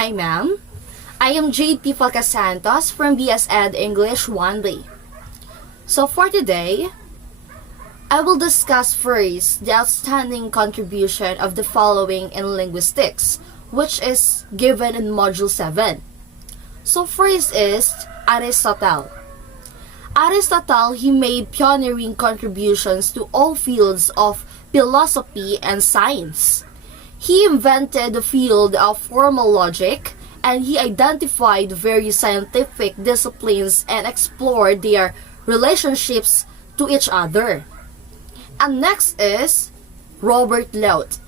Hi ma'am, I am JP Falcasantos from BS Ed English 1B. So for today, I will discuss first the outstanding contribution of the following in linguistics, which is given in Module 7. So first is Aristotle. Aristotle, he made pioneering contributions to all fields of philosophy and science. He invented the field of formal logic, and he identified various scientific disciplines and explored their relationships to each other. And next is Robert Lott.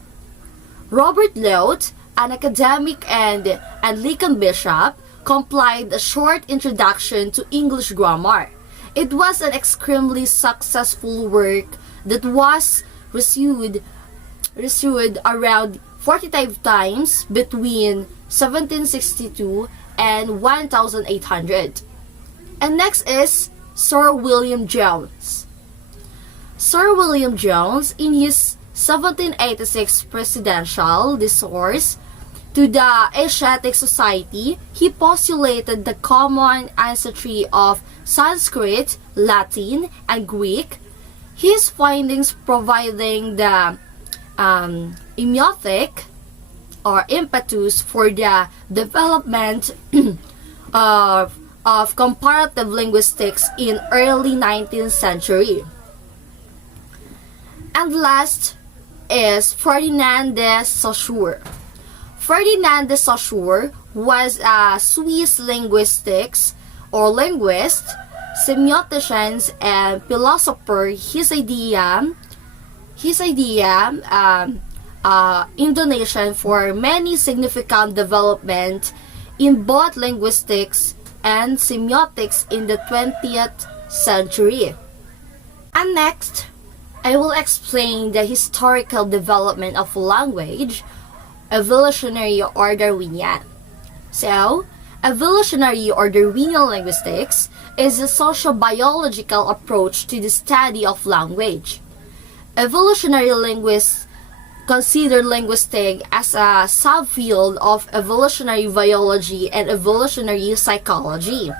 Robert Lott, an academic and Anglican bishop, compiled a short introduction to English grammar. It was an extremely successful work that was reviewed around 45 times between 1762 and 1800. And next is Sir William Jones. Sir William Jones, in his 1786 presidential discourse to the Asiatic Society, he postulated the common ancestry of Sanskrit, Latin, and Greek, his findings providing the emiotic or impetus for the development of comparative linguistics in early 19th century. And last is Ferdinand de Saussure. Ferdinand de Saussure was a Swiss linguist, semiotician, and philosopher. His Indonesian for many significant development in both linguistics and semiotics in the 20th century. And next, I will explain the historical development of language, evolutionary or Darwinian. So, evolutionary or Darwinian linguistics is a sociobiological approach to the study of language. Evolutionary linguists consider linguistics as a subfield of evolutionary biology and evolutionary psychology.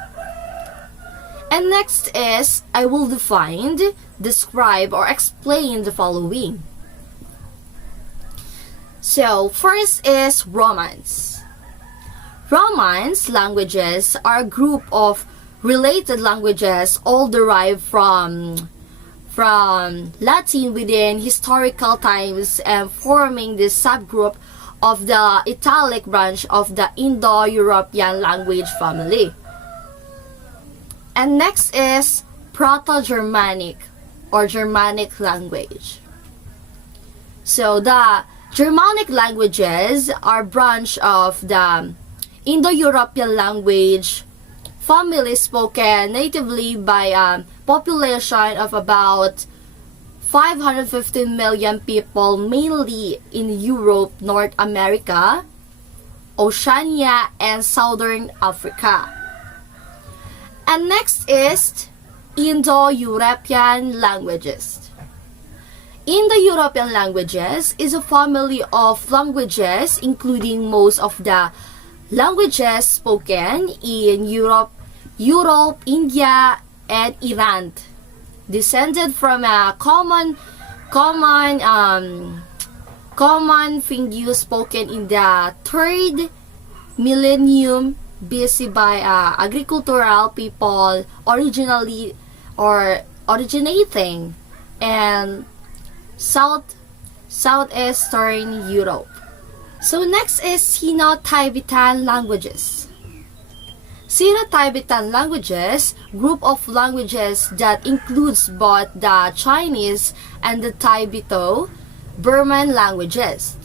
And next is, I will define, describe, or explain the following. So, first is Romance. Romance languages are a group of related languages all derived from Latin within historical times and forming the subgroup of the Italic branch of the Indo-European language family. And next is Proto-Germanic or Germanic language. So the Germanic languages are branch of the Indo-European language family spoken natively by a population of about 515 million people, mainly in Europe, North America, Oceania, and Southern Africa. And next is Indo-European languages. Indo-European languages is a family of languages including most of the languages spoken in Europe, India, and Iran, descended from a common Fingu spoken in the 3rd millennium BC by agricultural people originating in southeastern Europe. So next is Sino-Tibetan languages. Sino-Tibetan languages, group of languages that includes both the Chinese and the Tibeto-Burman languages.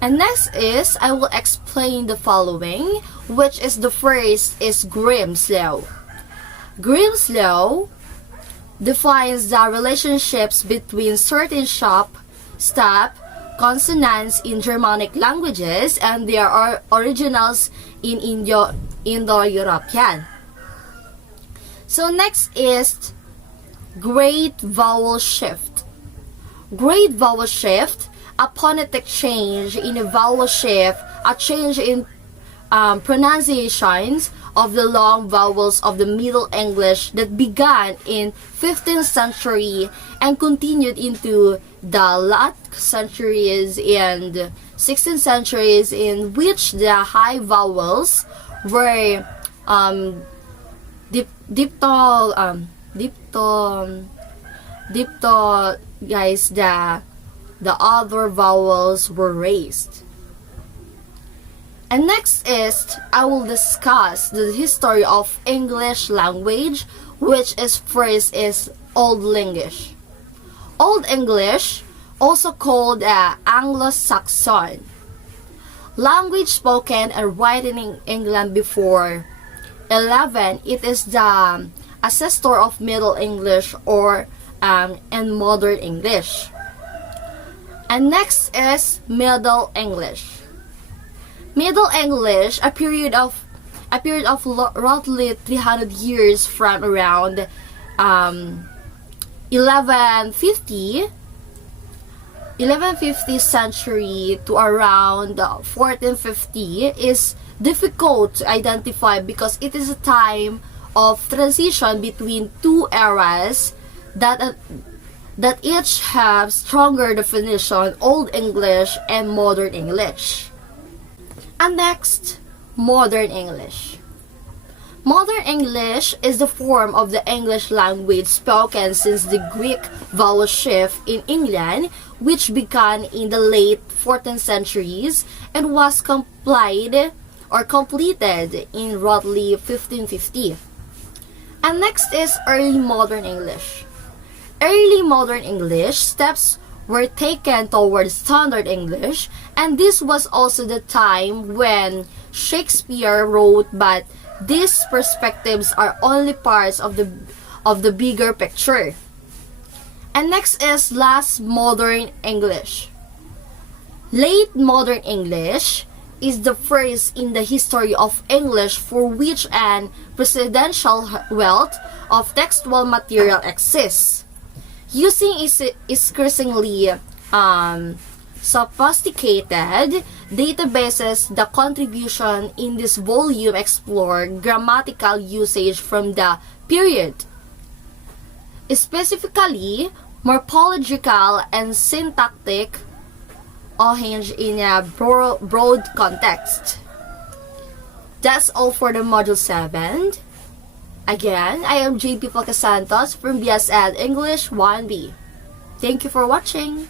And next is, I will explain the following, which is the first is Grimm's Law. Grimm's Law defines the relationships between certain stop consonants in Germanic languages and their originals in Indo-European. So next is Great Vowel Shift. Great Vowel Shift, a phonetic change in a vowel shift, a change in pronunciations of the long vowels of the Middle English that began in 15th century and continued into the late centuries and 16th centuries, in which the high vowels were dipto, guys, the other vowels were raised. And next is, I will discuss the history of English language, which is first is Old English. Old English, also called Anglo-Saxon, language spoken and written in England before 11. It is the ancestor of Middle English and Modern English. And next is Middle English. Middle English, a period of roughly 300 years from around 1150 century to around 1450, is difficult to identify because it is a time of transition between two eras that each have stronger definition, Old English and Modern English. And next, Modern English. Modern English is the form of the English language spoken since the Greek vowel shift in England, which began in the late 14th centuries and was completed in roughly 1550. And next is Early Modern English. Early Modern English steps were taken towards Standard English, and this was also the time when Shakespeare wrote, but these perspectives are only parts of the bigger picture. And next is Last Modern English. Late Modern English is the first in the history of English for which an presidential wealth of textual material exists. Using is increasingly sophisticated databases, the contribution in this volume explore grammatical usage from the period, specifically morphological and syntactic hinge in a broad context. That's all for the Module 7. Again, I am JP Falcasantos from BSEd English 1B. Thank you for watching.